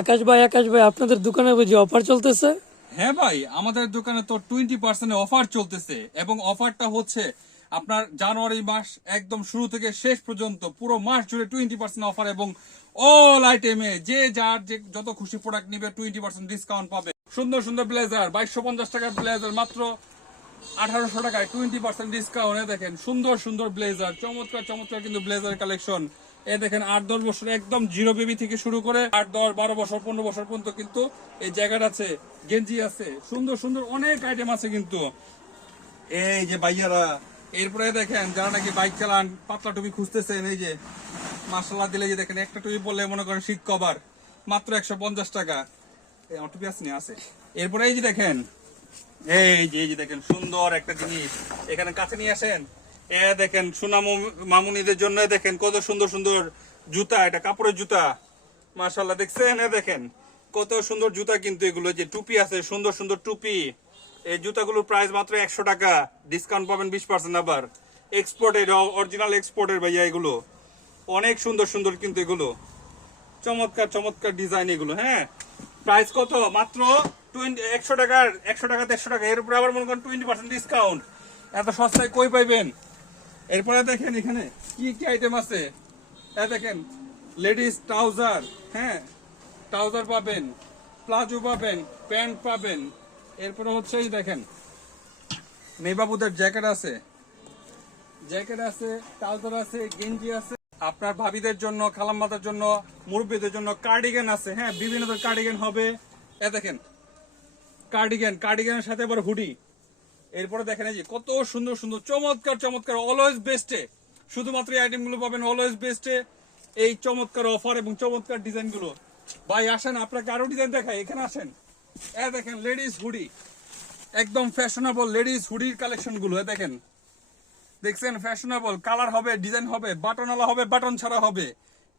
আকাশ ভাই আপনাদের দোকানে বুঝি অফার চলতেছে? হ্যাঁ ভাই, আমাদের দোকানে তো 20% অফার চলতেছে এবং অফারটা হচ্ছে আপনার জানুয়ারি মাস একদম শুরু থেকে শেষ পর্যন্ত পুরো মাস জুড়ে 20% অফার এবং অল আইটেমে যে যার যে যত খুশি প্রোডাক্ট নিবে 20% ডিসকাউন্ট পাবে। সুন্দর সুন্দর ব্লেজার 2250 টাকার ব্লেজার মাত্র 1800 টাকায় 20% ডিসকাউন্ট। দেখেন সুন্দর সুন্দর ব্লেজার, চমৎকার চমৎকার কিন্তু ব্লেজার কালেকশন। দেখেন 8-10 বছর একদম জিরো বেবি থেকে শুরু করে 8-10-12 বছর 15 বছর পর্যন্ত কিন্তু এই জ্যাকেট আছে, গেঞ্জি আছে, সুন্দর সুন্দর অনেক আইটেম আছে কিন্তু এই যে ভাইয়ারা। এরপরে দেখেন যারা নাকি বাইক চালান, পাতলা টুপি খুঁজতেছেন, এই যে মার্শাল্লাহ দিলে যে দেখেন একটা টুপি পরলে মনে করেন শীত কভার মাত্র 150 টাকা। আমার টুপি আছে। এরপরে এই যে দেখেন, এই যে দেখেন সুন্দর একটা জিনিস, এখানে কাছে নিয়ে আসেন। দেখেন সোনা মামুনিদের জন্য দেখেন কত সুন্দর সুন্দর জুতা, এটা কাপড়ের জুতা মাশাআল্লাহ দেখছেন। দেখেন কত সুন্দর জুতা কিন্তু এগুলো, যে টুপি আছে সুন্দর সুন্দর টুপি। এই জুতাগুলোর প্রাইস মাত্র 100 টাকা, ডিসকাউন্ট পাবেন 20%। আবার এক্সপোর্টের, অরিজিনাল এক্সপোর্টের ভাইয়া, এগুলো অনেক সুন্দর সুন্দর কিন্তু এগুলো, চমৎকার চমৎকার ডিজাইন এগুলো। হ্যাঁ, প্রাইস কত? মাত্র 100 টাকার 100 টাকা 150 টাকা, এর উপরে আবার মনে করেন 20% ডিসকাউন্ট। এত সস্তায় কই পাইবেন? এরপরে দেখেন এখানে কি কি আইটেম আছে। দেখেন লেডিস ট্রাউজার, হ্যাঁ ট্রাউজার পাবেন, প্লাজো পাবেন, প্যান্ট পাবেন। এরপরে হচ্ছে এই দেখেন মেয়েবাবুদের জ্যাকেট আছে, ট্রাউজার আছে, গেঞ্জি আছে। আপনার ভাবিদের জন্য, খালাম্মাদের জন্য, মুরব্বীদের জন্য কার্ডিগান আছে। হ্যাঁ, বিভিন্ন ধরনের কার্ডিগান হবে। দেখেন কার্ডিগানের সাথে আবার হুডি। এরপরে দেখেন এই যে কত সুন্দর সুন্দর চমৎকার চমৎকার অলওয়েজ বেস্টে, শুধুমাত্র এই আইটেমগুলো পাবেন অলওয়েজ বেস্টে। এই চমৎকার অফার এবং চমৎকার ডিজাইনগুলো। ভাই আসেন, আপনাকে আরো ডিজাইন দেখাই, এখানে আসেন। দেখেন লেডিস হুডি, একদম ফ্যাশনেবল লেডিস হুডির কালেকশন গুলো। দেখেন, দেখছেন ফ্যাশনেবল কালার হবে, ডিজাইন হবে, বাটনওয়ালা হবে, বাটন ছাড়া হবে।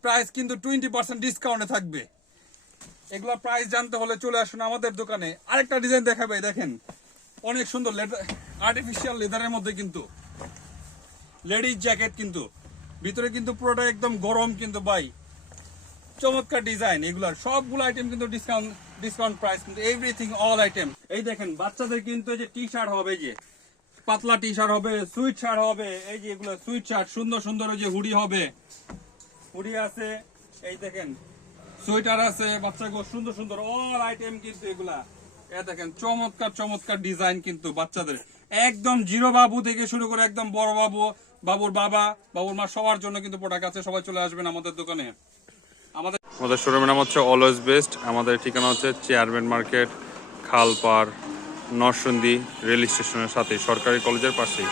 প্রাইস কিন্তু 20% ডিসকাউন্টে থাকবে। এগুলো প্রাইস জানতে হলে চলে আসুন আমাদের দোকানে। আরেকটা ডিজাইন দেখাবে, দেখেন অনেক সুন্দর আর্টিফিশিয়াল লেদারের মধ্যে কিন্তু লেডিস জ্যাকেট, কিন্তু ভিতরে কিন্তু পুরোটা একদম গরম কিন্তু ভাই, চমৎকার ডিজাইন। এগুলার সবগুলো আইটেম কিন্তু ডিসকাউন্ট প্রাইস কিন্তু এভরিথিং অল আইটেম। এই দেখেন বাচ্চাদের কিন্তু এই যে টি শার্ট হবে, যে পাতলা টি শার্ট হবে, সুইট শার্ট হবে, এই যে এগুলো সুইট শার্ট, সুন্দর সুন্দর ওই যে হুডি হবে, হুডি আছে। এই দেখেন সোয়েটার আছে বাচ্চাগুলো, সুন্দর সুন্দর অল আইটেম কিন্তু এগুলা। দেখেন চমৎকার চমৎকার ডিজাইন কিন্তু বাচ্চাদের, একদম জিরো বাবু থেকে শুরু করে একদম বড় বাবু, বাবুর বাবা, বাবুর মা, সবার জন্য কিন্তু প্রোডাক্ট আছে। সবাই চলে আসবেন আমাদের দোকানে। আমাদের শোরুমের নাম হচ্ছে অলওয়েজ বেস্ট। আমাদের ঠিকানা হচ্ছে চেয়ারম্যান মার্কেট, খালপাড়, নরসিংদী রেল স্টেশনের সাথে, সরকারি কলেজের পাশেই।